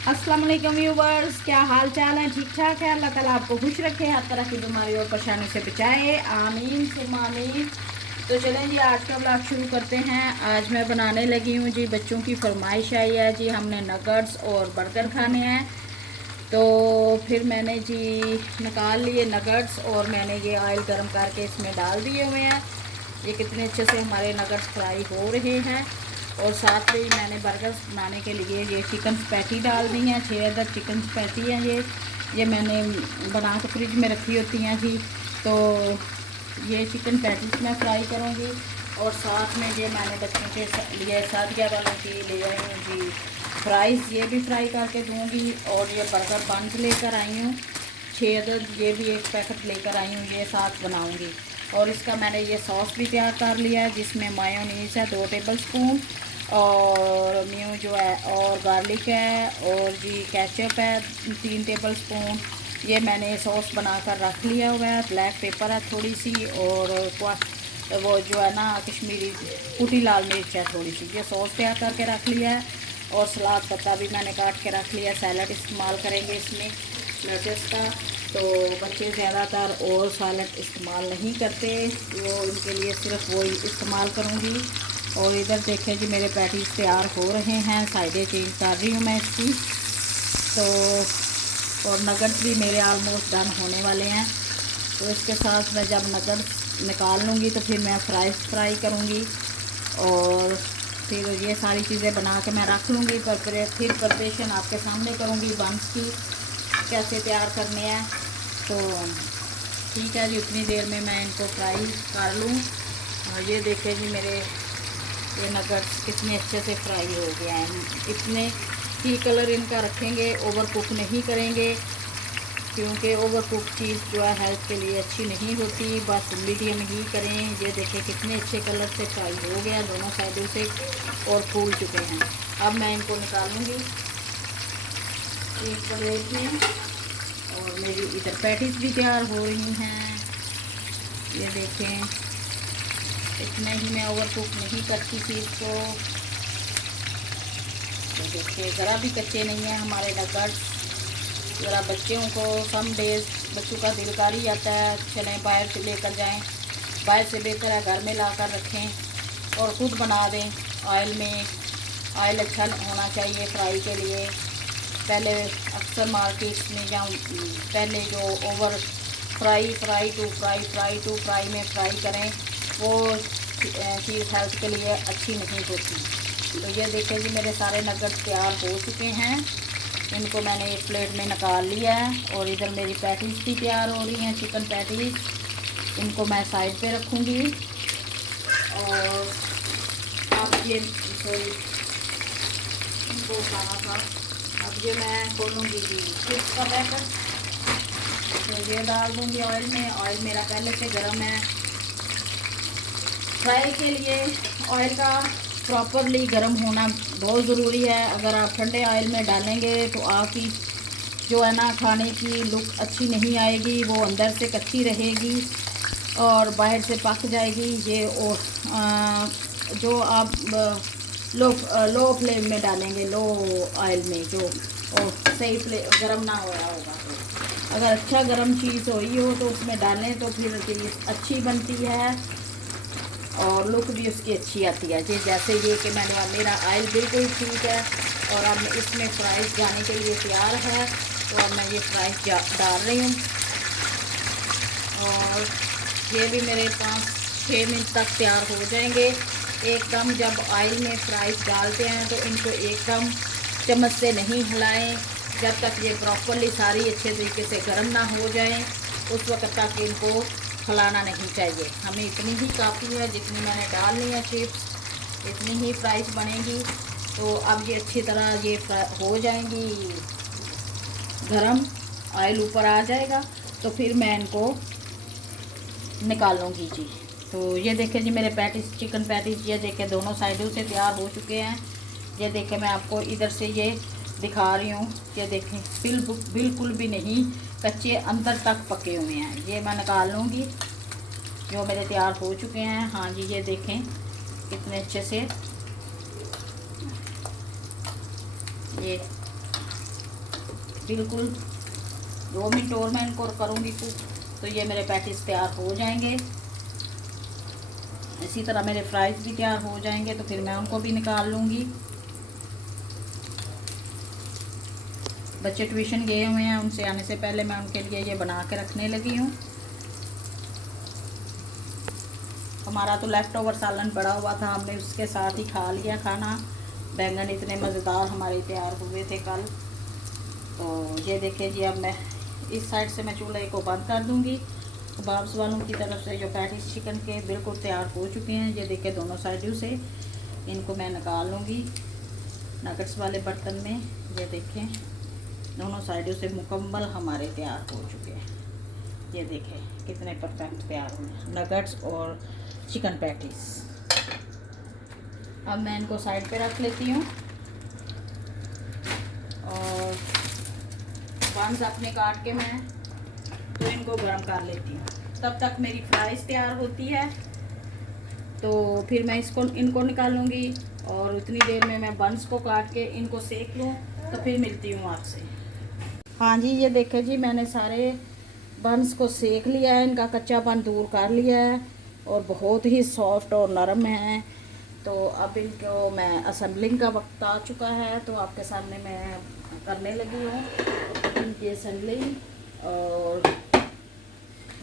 अस्सलाम वालेकुम व्यूवर्स, क्या हाल चाल है? ठीक ठाक है। अल्लाह ताला आपको खुश रखे, हर तरह की बीमारी और परेशानी से बचाए, आमीन सुम्मा आमीन। तो चलें जी, आज का ब्लॉग शुरू करते हैं। आज मैं बनाने लगी हूँ जी, बच्चों की फरमाइश आई है जी, हमने नगट्स और बर्गर खाने हैं। तो फिर मैंने जी निकाल लिए नगट्स और मैंने ये ऑयल गर्म करके इसमें डाल दिए हुए हैं। ये कितने अच्छे से हमारे नगट्स फ्राई हो रहे हैं। और साथ में मैंने बर्गर बनाने के लिए ये चिकन पैटी डाल दी हैं। 6 अदद चिकन पैटी हैं ये मैंने बना के फ्रिज में रखी होती हैं जी। तो ये चिकन पैटीज मैं फ्राई करूँगी। और साथ में ये मैंने बच्चों के लिए सादिया वालों की ले आई हूँ जी फ्राइज़, ये भी फ्राई करके दूँगी। और ये बर्गर बंस लेकर आई हूँ 6 अदद, ये भी एक पैकेट लेकर आई हूँ, ये साथ बनाऊँगी। और इसका मैंने ये सॉस भी तैयार कर लिया है, जिसमें मायोनीज़ है 2 टेबल स्पून, और म्यू जो है, और गार्लिक है, और जी केचप है 3 टेबल स्पून। ये मैंने सॉस बनाकर रख लिया हुआ है। ब्लैक पेपर है थोड़ी सी, और वो जो है ना कश्मीरी कुटी लाल मिर्च है थोड़ी सी। ये सॉस तैयार करके रख लिया है। और सलाद पत्ता भी मैंने काट के रख लिया। सैलड इस्तेमाल करेंगे इसमें लेट्स का। तो बच्चे ज़्यादातर और सैलड इस्तेमाल नहीं करते, वो इनके लिए सिर्फ वही इस्तेमाल करूँगी। और इधर देखें जी, मेरे पैटीज तैयार हो रहे हैं, साइडें चेंज कर रही हूँ मैं इसकी। तो और नगट्स भी मेरे आलमोस्ट डन होने वाले हैं। तो इसके साथ मैं जब नगट्स निकाल लूँगी तो फिर मैं फ्राई करूँगी। और फिर ये सारी चीज़ें बना के मैं रख लूँगी। पर फिर प्रिपरेशन आपके सामने करूँगी बंस की, कैसे तैयार करने हैं। तो ठीक है जी, उतनी देर में मैं इनको फ्राई कर लूँ। और ये देखें जी, मेरे ये नगट्स कितने अच्छे से फ्राई हो गए हैं। इतने ही कलर इनका रखेंगे, ओवर कुक नहीं करेंगे, क्योंकि ओवर कुक चीज़ जो है हेल्थ के लिए अच्छी नहीं होती। बस मीडियम ही करें। ये देखें कितने अच्छे कलर से फ्राई हो गया दोनों साइडों से, और फूल चुके हैं। अब मैं इनको निकालूंगी एक प्लेट में। और मेरी इधर पैटीज भी तैयार हो रही हैं। ये देखें, इतना ही मैं ओवर कुक नहीं करती थी इसको। तो देखिए, ज़रा भी कच्चे नहीं हैं हमारे नगट्स। ज़रा बच्चों को सम डेज बच्चों का दिल कर ही आता है चलें बाहर से लेकर जाएं। बाहर से बेहतर है घर में ला कर रखें और ख़ुद बना दें। ऑयल अच्छा होना चाहिए फ्राई के लिए। पहले अक्सर मार्केट्स में या पहले जो ओवर फ्राई टू फ्राई में फ्राई करें, वो चीज़ हेल्थ के लिए अच्छी नहीं होती। तो ये देखें जी, मेरे सारे नगट्स तैयार हो चुके हैं। इनको मैंने एक प्लेट में निकाल लिया है। और इधर मेरी पैटीज भी तैयार हो रही हैं, चिकन पैटीज। इनको मैं साइड पे रखूँगी। और अब ये इनको खाना था। अब ये मैं खोलूँगी जी चिप्स का पैकेट। तो ये डाल दूँगी ऑयल में। ऑयल मेरा पहले से गर्म है। फ्राई के लिए ऑयल का प्रॉपरली गर्म होना बहुत ज़रूरी है। अगर आप ठंडे ऑयल में डालेंगे तो आपकी जो है ना खाने की लुक अच्छी नहीं आएगी, वो अंदर से कच्ची रहेगी और बाहर से पक जाएगी। ये और जो आप लो फ्लेम में डालेंगे, लो ऑयल में, जो और सही गर्म ना हो रहा होगा। तो अगर अच्छा गर्म चीज़ हुई हो तो उसमें डालें, तो फिर चीज़ अच्छी बनती है और लुक भी उसकी अच्छी आती है जी। जैसे ये कि मेरा ऑयल बिल्कुल ठीक है और अब इसमें फ्राइज़ जाने के लिए तैयार है। तो अब मैं ये फ्राइज़ डाल रही हूँ। और ये भी मेरे 5-6 मिनट तक तैयार हो जाएंगे एकदम। जब ऑयल में फ्राइज़ डालते हैं तो इनको एकदम चम्मच से नहीं हिलाएं जब तक ये प्रॉपरली सारी अच्छे तरीके से गर्म ना हो जाए, उस वक्त तक इनको फैलाना नहीं चाहिए। हमें इतनी ही काफ़ी है जितनी मैंने डालनी है चिप्स, इतनी ही फ्राइज़ बनेगी। तो अब ये अच्छी तरह ये हो जाएंगी गरम, ऑयल ऊपर आ जाएगा तो फिर मैं इनको निकालूंगी जी। तो ये देखें जी, मेरे पैटीज चिकन पैटीज ये देखें दोनों साइडों से तैयार हो चुके हैं। ये देखें, मैं आपको इधर से ये दिखा रही हूँ। ये देखें, बिल्कुल भी नहीं कच्चे, अंदर तक पके हुए हैं। ये मैं निकाल लूँगी जो मेरे तैयार हो चुके हैं। हाँ जी, ये देखें कितने अच्छे से ये बिल्कुल 2 मिनट और मैं इनको करूँगी कुक, तो ये मेरे पैटीज तैयार हो जाएंगे। इसी तरह मेरे फ्राइज़ भी तैयार हो जाएंगे, तो फिर मैं उनको भी निकाल लूँगी। बच्चे ट्यूशन गए हुए हैं, उनसे आने से पहले मैं उनके लिए ये बना के रखने लगी हूँ। हमारा तो लेफ़्ट ओवर सालन पड़ा हुआ था, हमने उसके साथ ही खा लिया खाना। बैंगन इतने मज़ेदार हमारे तैयार हुए थे कल। तो ये देखिए जी, अब मैं इस साइड से मैं चूल्हे को बंद कर दूँगी। कबाब्स वालों की तरफ से जो पैटीज चिकन के बिल्कुल तैयार हो चुके हैं। ये देखिए दोनों साइडों से इनको मैं निकाल लूँगी नगेट्स वाले बर्तन में। ये देखें दोनों साइडों से मुकम्मल हमारे तैयार हो चुके हैं। ये देखें कितने परफेक्ट तैयार हुए नगेट्स और चिकन पैटीज। अब मैं इनको साइड पे रख लेती हूँ और बंस अपने काट के मैं तो इनको गर्म कर लेती हूँ। तब तक मेरी फ्राइज़ तैयार होती है, तो फिर मैं इनको निकालूंगी और उतनी देर में मैं बंस को काट के इनको सेक लूँ, तो फिर मिलती हूँ आपसे। हाँ जी, ये देखें जी, मैंने सारे बंस को सेक लिया है, इनका कच्चापन दूर कर लिया है और बहुत ही सॉफ्ट और नरम है। तो अब इनको मैं असेंबलिंग का वक्त आ चुका है, तो आपके सामने मैं करने लगी हूँ इनकी असेंबलिंग। और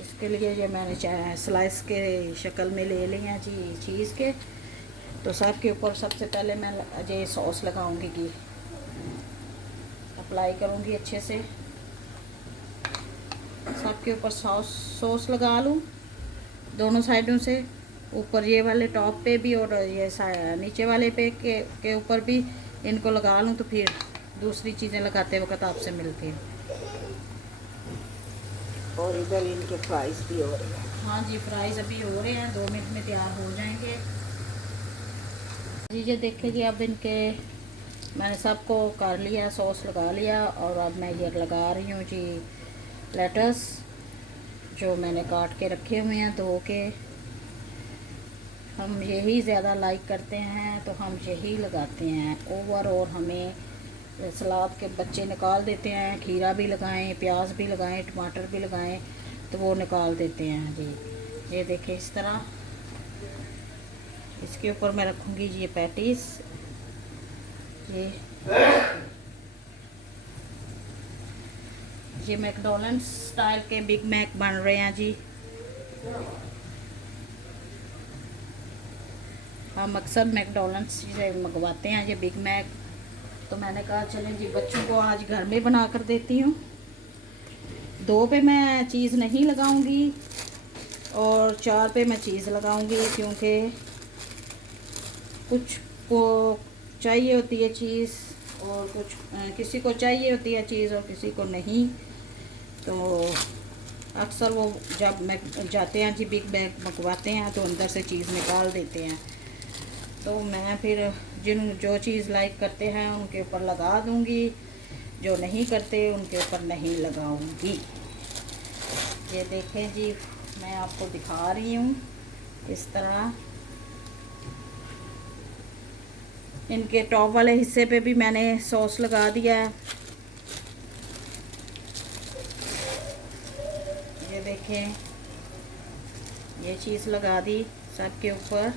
इसके लिए ये मैंने स्लाइस के शक्ल में ले लिए हैं जी चीज़ के। तो सब के ऊपर सबसे पहले मैं ये सॉस लगाऊंगी, घी अप्लाई करूंगी अच्छे से। सब के ऊपर सॉस लगा लूँ दोनों साइडों से, ऊपर ये वाले टॉप पे भी और ये नीचे वाले पे के ऊपर भी इनको लगा लूँ। तो फिर दूसरी चीज़ें लगाते वक्त आपसे मिलती हैं। और इधर इनके फ्राइज़ भी हो रहे हैं। हाँ जी, फ्राइज़ अभी हो रहे हैं, 2 मिनट में तैयार हो जाएंगे जी। ये देखिए जी, अब इनके मैंने सबको कर लिया, सॉस लगा लिया और अब मैं ये लगा रही हूँ जी लेटस, जो मैंने काट के रखे हुए हैं धो के। हम यही ज़्यादा लाइक करते हैं, तो हम यही लगाते हैं ओवर। और हमें सलाद के बच्चे निकाल देते हैं, खीरा भी लगाएं, प्याज भी लगाएं, टमाटर भी लगाएं, तो वो निकाल देते हैं जी। ये देखें इस तरह इसके ऊपर मैं रखूँगी जी ये पैटीज। ये मैकडॉनल्ड्स स्टाइल के बिग मैक बन रहे हैं जी। हम अक्सर मैकडॉनल्ड्स से मंगवाते हैं ये बिग मैक, तो मैंने कहा चलें जी बच्चों को आज घर में बना कर देती हूँ। 2 पे मैं चीज़ नहीं लगाऊंगी और 4 पे मैं चीज़ लगाऊंगी, क्योंकि कुछ को चाहिए होती है चीज़ और कुछ किसी को चाहिए होती है चीज़ और किसी को नहीं। तो अक्सर वो जब मैं जाते हैं जी बिग मैक मंगवाते हैं तो अंदर से चीज़ निकाल देते हैं। तो मैं फिर जो चीज़ लाइक करते हैं उनके ऊपर लगा दूंगी, जो नहीं करते उनके ऊपर नहीं लगाऊंगी। ये देखें जी, मैं आपको दिखा रही हूँ इस तरह। इनके टॉप वाले हिस्से पे भी मैंने सॉस लगा दिया है। ये देखें, ये चीज़ लगा दी सब के ऊपर।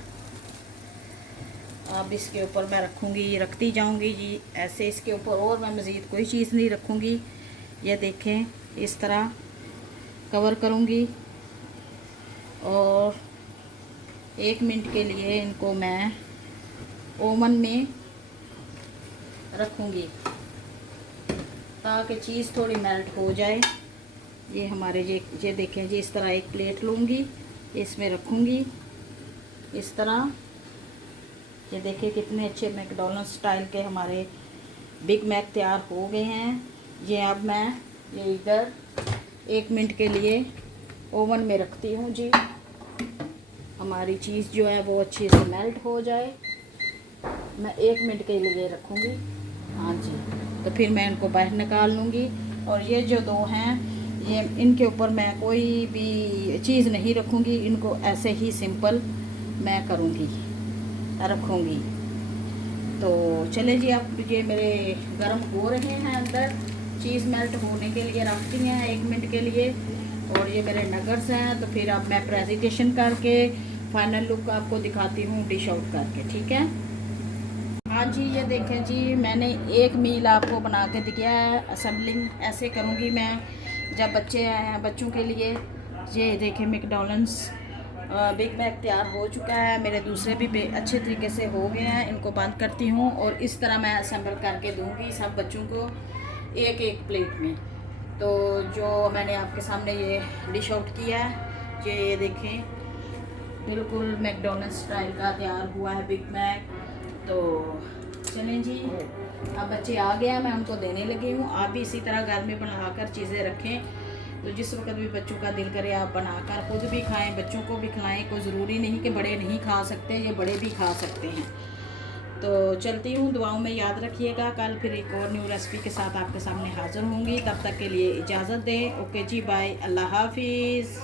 अब इसके ऊपर मैं रखूँगी, रखती जाऊँगी जी ऐसे इसके ऊपर, और मैं मज़ीद कोई चीज़ नहीं रखूँगी। ये देखें इस तरह कवर करूँगी और 1 मिनट के लिए इनको मैं ओवन में रखूँगी ताकि चीज़ थोड़ी मेल्ट हो जाए। ये हमारे ये देखें जी, इस तरह एक प्लेट लूँगी, इसमें रखूँगी इस तरह। ये देखिए कितने अच्छे मैकडॉनल्ड्स स्टाइल के हमारे बिग मैक तैयार हो गए हैं। ये अब मैं ये इधर 1 मिनट के लिए ओवन में रखती हूँ जी, हमारी चीज़ जो है वो अच्छे से मेल्ट हो जाए। मैं 1 मिनट के लिए रखूँगी। हाँ जी, तो फिर मैं इनको बाहर निकाल लूँगी। और ये जो 2 हैं, ये इनके ऊपर मैं कोई भी चीज़ नहीं रखूँगी, इनको ऐसे ही सिंपल मैं करूँगी, रखूँगी। तो चले जी, अब ये मेरे गर्म हो रहे हैं अंदर, चीज़ मेल्ट होने के लिए रखती हैं 1 मिनट के लिए। और ये मेरे नगर्स हैं, तो फिर अब मैं प्रेजेंटेशन करके फाइनल लुक आपको दिखाती हूँ डिश आउट करके, ठीक है। हाँ जी, ये देखें जी, मैंने एक मील आपको बना के दिया है। असेंबलिंग ऐसे करूँगी मैं जब बच्चे आए हैं बच्चों के लिए। ये देखें मैकडॉनल्ड्स बिग मैक तैयार हो चुका है, मेरे दूसरे भी अच्छे तरीके से हो गए हैं। इनको बंद करती हूँ और इस तरह मैं असेंबल करके दूँगी सब बच्चों को एक एक प्लेट में। तो जो मैंने आपके सामने ये डिश आउट किया है, ये देखें बिल्कुल मैकडॉनल्ड्स स्टाइल का तैयार हुआ है बिग मैक। तो चलें जी, अब बच्चे आ गया, मैं उनको देने लगी हूँ। आप भी इसी तरह घर में बनाकर चीज़ें रखें, तो जिस वक्त भी बच्चों का दिल करे आप बनाकर खुद भी खाएं, बच्चों को भी खिलाएं। कोई ज़रूरी नहीं कि बड़े नहीं खा सकते, ये बड़े भी खा सकते हैं। तो चलती हूँ, दुआओं में याद रखिएगा। कल फिर एक और न्यू रेसिपी के साथ आपके सामने हाज़िर होंगी। तब तक के लिए इजाज़त दें। ओके जी, बाय, अल्लाह हाफिज़।